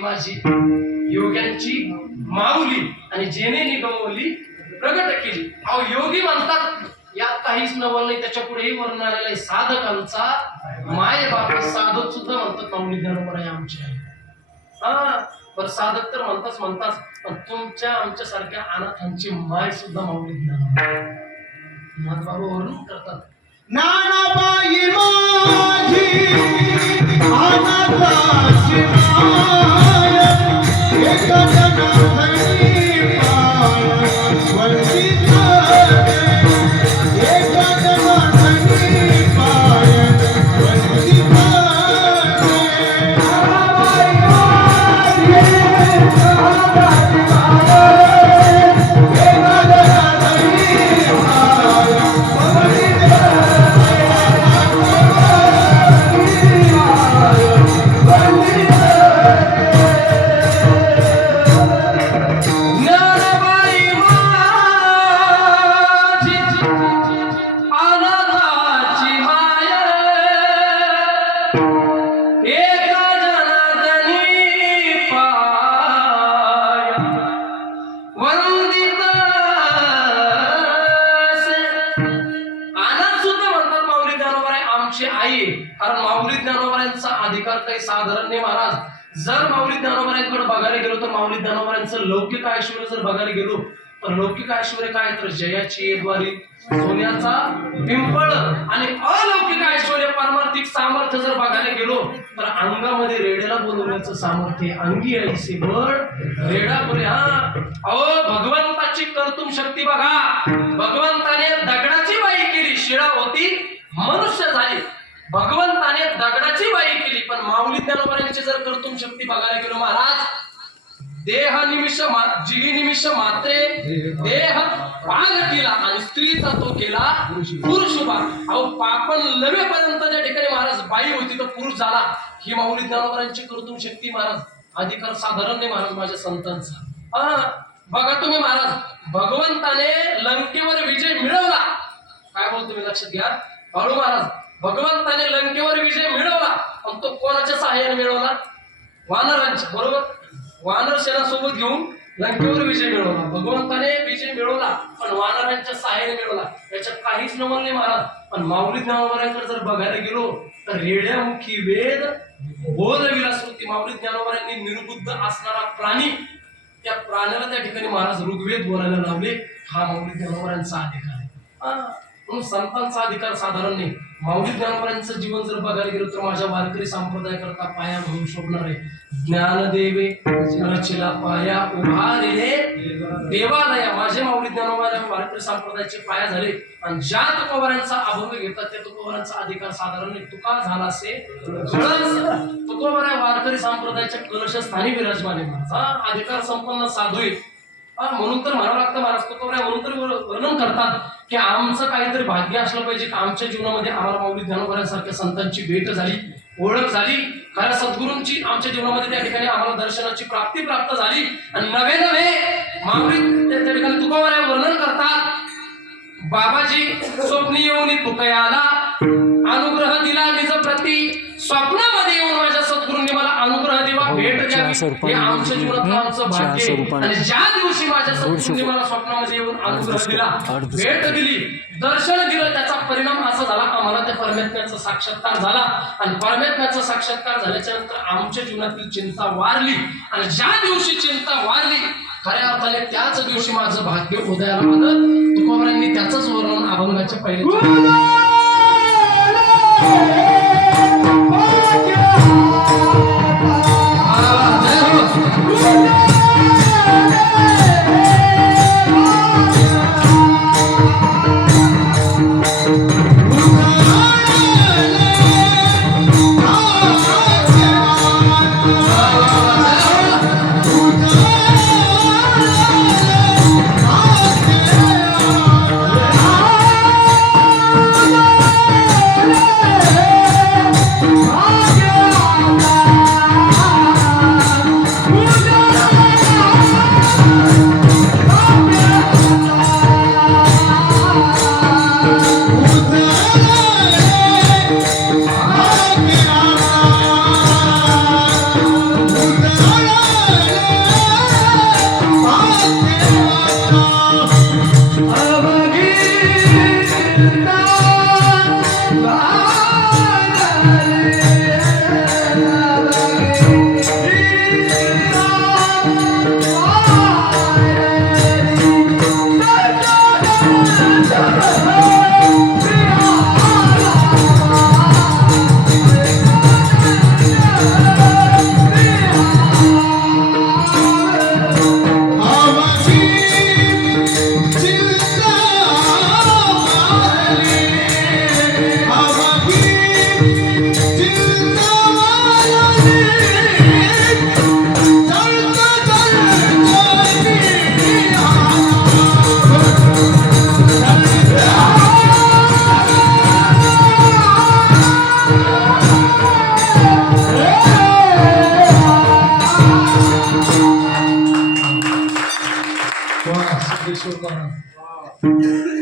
निवासी योग्यांची माऊली आणि जेने निगमवली प्रगट केली. अहो योगी म्हणतात यात काहीच नवल नाही त्याच्या पुढेही वर्णन आलेला आहे. साधकांचा माय बापा साधक सुद्धा म्हणतात माऊली धर्मराय आमची आहे हा बरं साधक तर म्हणताच म्हणताच पण तुमच्या आमच्या सारख्या अनाथांची माय सुद्धा माऊली ज्ञान बाबा वर्णन करतात. नानाबाई माझी अनाथाची कारण माऊली ज्ञानोबऱ्यांचा अधिकार काही साधारण नाही महाराज. जर माऊली ज्ञानोबऱ्यांकडे बघायला गेलो तर माऊली ज्ञानोबऱ्यांचं लौकिक ऐश्वर जर बघायला गेलो तर लौकिक ऐश्वर काय? तर जयाची द्वारी सोन्याचा पिंपळ आणि अलौकिक ऐश्वर पारमार्थिक सामर्थ्य जर बघायला गेलो तर अंगामध्ये रेड्याला बोलवण्याचं सामर्थ्य अंगी ऐसे बळ रेडा बोले हा अहो भगवंताची कर्तुम शक्ती बघा. भगवंताने दगडाची बाई केली शिळा होती मनुष्य झाली. भगवंताने दगडाची बाई केली पण माऊली ज्ञानोबाऱ्यांची जर कर्तुम शक्ती बघायला गेलो महाराज देह निमिष मा- जीवी निमिष मात्रे देह पाग केला आणि स्त्रीचा तो केला पुरुष उभा. अहो पापन लवेपर्यंत ज्या ठिकाणी महाराज बाई होती तो पुरुष झाला. ही माऊली ज्ञानोबरांची कर्तुम शक्ती महाराज अधिकार साधारण नाही महाराज माझ्या संतांचा. हा बघा तुम्ही महाराज भगवंताने लंकेवर विजय मिळवला. काय बोलतो मी लक्षात घ्या. बाळू महाराज भगवंताने लंकेवर विजय मिळवला पण तो कोणाच्या सहाय्याने मिळवला? वानरांच्या बरोबर? वानर सेना सोबत घेऊन लंकेवर विजय मिळवला. भगवंताने विजय मिळवला पण वानरांच्या सहाय्याने मिळवला. याच्यात काहीच नवल नाही महाराज पण माऊली ज्ञानोबऱ्यांकडे जर बघायला गेलो तर रेड्यामुखी वेद बोध स्मृती माऊली ज्ञानोबऱ्यांनी निर्बुद्ध असणारा प्राणी त्या प्राण्याला त्या ठिकाणी महाराज ऋग्वेद बोलायला लावले. हा माऊली ज्ञानोबऱ्यांचा अधिकार आहे. म्हणून संतांचा अधिकार साधारण नाही. माऊली ज्ञानोबऱ्यांचं जीवन जर बघायला गेलो तर माझ्या वारकरी संप्रदाय करता पाया म्हणून शोभणार आहे. ज्ञानदेवे रचिला पाया उभारिले देवालया. माझे माऊली ज्ञानोबा वारकरी संप्रदायाचे पाया झाले. आणि ज्या तुकोबारांचा अभंग घेतात त्या तुकोबारांचा अधिकार साधारण नाही. तुका झाला असे तुकोबारा वारकरी संप्रदायाच्या कलशस्थानी विराजमान आहे. माझा अधिकार संपन्न साधू आहे. म्हणून तर म्हणावं लागतं महाराज म्हणून तर वर्णन करतात की आमचं काहीतरी भाग्य असलं पाहिजे की? आमच्या जीवनामध्ये आम्हाला माऊली ज्ञानोबऱ्यासारख्या संतांची भेट झाली ओळख झाली. खऱ्या सद्गुरूंची आमच्या जीवनामध्ये त्या ठिकाणी आम्हाला दर्शनाची प्राप्ती प्राप्त झाली. आणि नवे नवे माऊली त्या ठिकाणी तुकोबऱ्या वर्णन करतात. बाबाजी स्वप्न येऊन तुकयाला अनुग्रह दिला निज प्रती स्वप्न येऊन माझ्या सद्गुरूंनी मला अनुग्रह दिवा चार द्यावी स्वरूपाने आमच्या जीवनातलं आमचं चार भाग्य आहे. स्वरूपाने. आणि ज्या दिवशी माझ्या सद्गुरूंनी स्वरूप. मला स्वप्नामध्ये येऊन अनुग्रह अर्धस्वरूप. दिला अर्धस्वरूप. भेट दिली दर्शन दिलं त्याचा परिणाम असा झाला आम्हाला त्या परमेत्म्याचा साक्षात्कार झाला आणि परमेत्म्याचा साक्षात्कार झाल्याच्यानंतर आमच्या जीवनातील चिंता वारली आणि ज्या दिवशी चिंता वारली खऱ्या अर्थाने त्याच दिवशी माझं भाग्य उदयाला आलं तुकोबरांनी त्याच वर्णन अभंगाच्या पहिले Wow.